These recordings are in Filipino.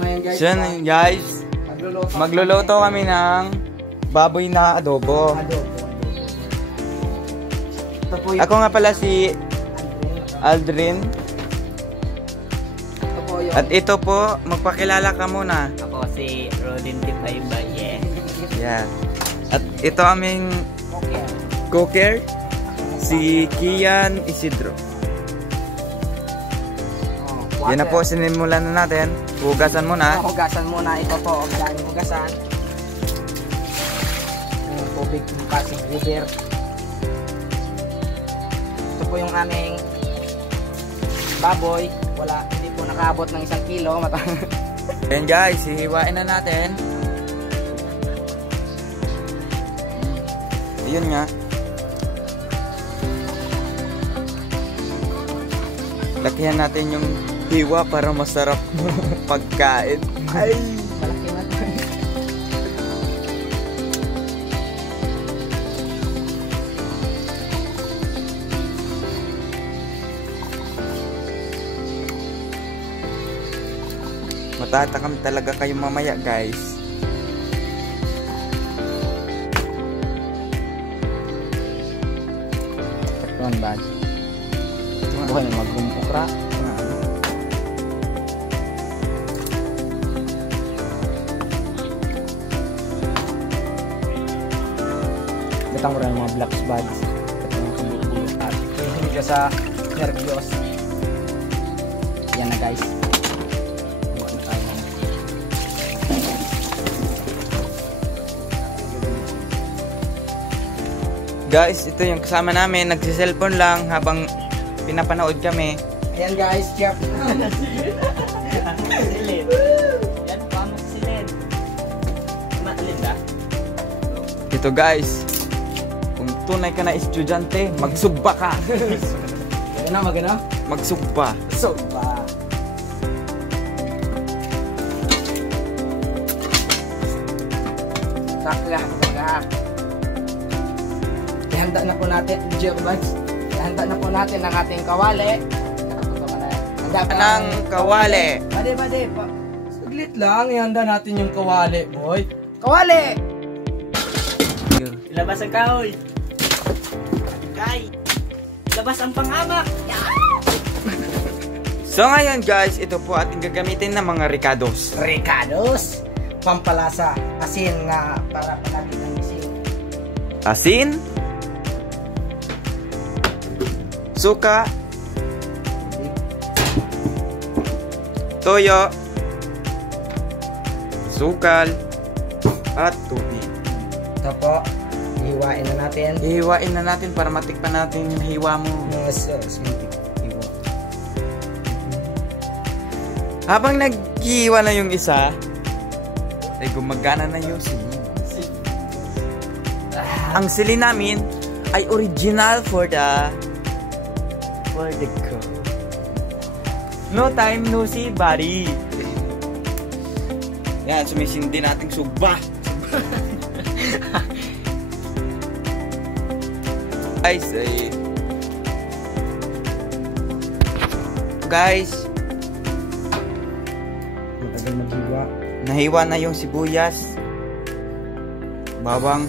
ngayon guys, So yan guys, magluluto kami ng baboy na adobo. Ito po yung Ako nga pala si Aldrin. ito po yung At ito po, magpakilala ka muna. Ako si Rodin Tipayba, yeah. Yeah. At ito aming cooker, si Kian Isidro. Yan na po, sinimulan na natin. Hugasan muna. Hugasan muna. Ito po, ang hugasan. Yung tubig ng Pasig River. Ito po yung aming baboy. Hindi po nakaabot ng 1 kilo. Yan guys, hihiwain na natin. Ayun nga. Lakihan natin yung hiwa para masarap pagkain. Ay, malaki na. Matatakam talaga kayo mamaya guys. Ito ba? Buhay na magrumpukra. Gatang mo rin mga black buds. Ito yung kabulot at hindi ka sa nervyos. Yan na guys. Buwan na tayo. Guys, ito yung kasama namin. Nagsiselfone lang habang pinapanood kami. Ayan guys, chef. Silid. Yan, pamok silid. Malinda. Ito guys, kung tunay ka na estudyante, magsubba ka. Magana? Magsubba. Soba. Takla, mga. Ihanda na po natin, ihanda na po natin ang ating kawali. Handa pa Anang kawali. Bade. Saglit lang, ihanda natin yung kawali, boy. Kawali! Ilabas ang kahoy. Kay. Ilabas ang pangamak. So ngayon guys, ito po ating gagamitin ng mga ricados. Ricados, pampalasa, asin nga para palagi ng isin. Asin, suka, toyo, sukal, at tubig. Ito po, hiwain na natin. Hihiwain na natin para matikpan natin yung hiwa mo. Yes. Habang naghihiwa na yung isa, ay gumagana na yung sili. Ang sili namin ay original for the go. No time, no see, buddy. Yan, sumisindi nating suba. Guys, Matagal maghiwa. nahiwa na yung sibuyas, bawang,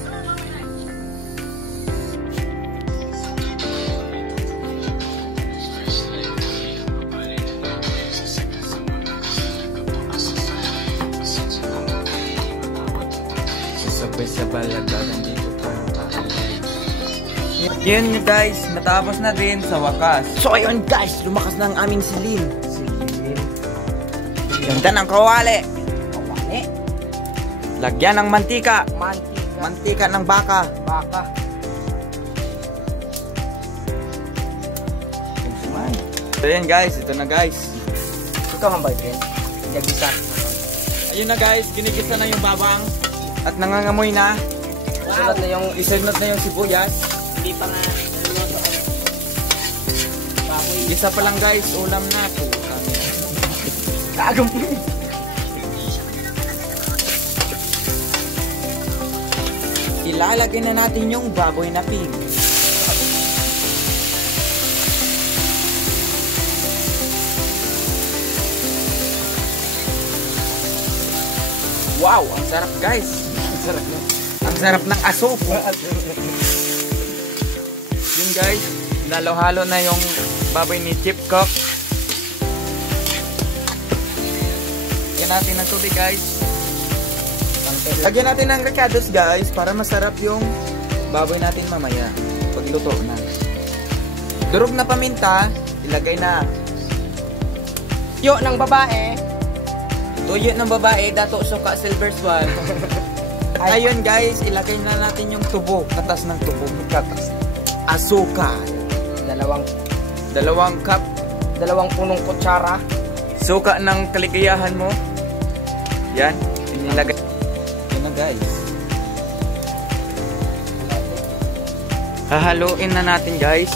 sabay-sabay lagaran dito tayo. Yun guys, natapos na din sa wakas. So ayun guys, lumakas na ang aming silin. Ganda ng kawali. Kawali. Lagyan ng mantika. Mantika. Mantika ng baka. Baka. So yan guys, ito na guys. Ikaw ang boyfriend. Gagisa. Ayun na guys, ginigisa na yung bawang. At nangangamoy na. Isunod na yung sibuyas. Hindi pa nga. Isa pa lang guys, ulam na po. Kagam. Ilalagay na natin yung baboy na pig. Wow, ang sarap guys. Ang sarap yun. Ang sarap ng asopo. Yun guys, nalo-halo na yung baboy ni Chip Cook. Lagyan natin ng tubig guys. Lagyan natin ng recados guys para masarap yung baboy natin mamaya pag luto na. Durog na paminta, ilagay na. Yo ng babae. Tuyo ng babae, dato suka silver swan. At ayun guys, ilagay na natin yung tubo, katas ng tubo, katas. Asukal. Dalawang cup, Dalawang punong kutsara. suka ng kaligayahan mo. Yan, inilagay. Yan na guys. Hahaluin na natin guys.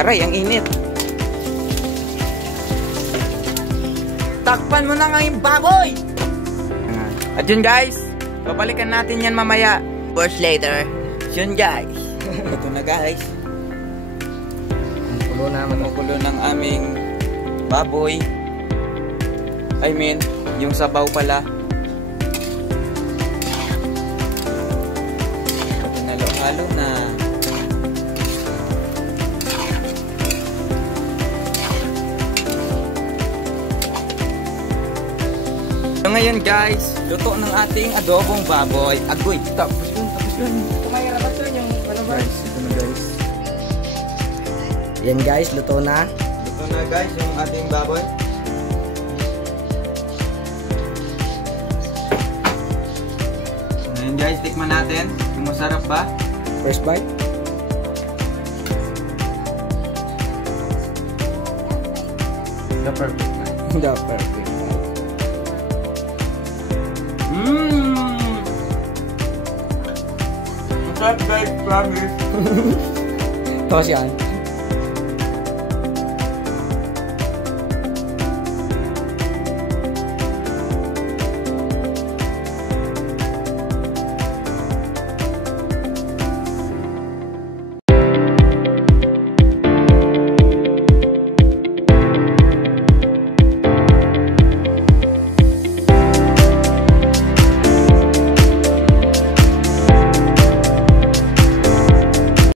Aray, ang init. Takpan mo na nga yung baboy! At yun guys, babalikan natin yan mamaya. Hours later. Yun guys. Ito na guys. Makulo ng aming baboy. I mean, yung sabaw pala. Ito na halo na. So ngayon guys, luto ng ating adobong baboy. Agoy, tapos yun. Kumayara ba yun yung ano ba? Guys, ito na guys. Yan guys, luto na. Luto na guys yung ating baboy. So ngayon guys, tikman natin kung masarap ba. First bite. The perfect man. The perfect. Masarap guys, promise. Tapos yan.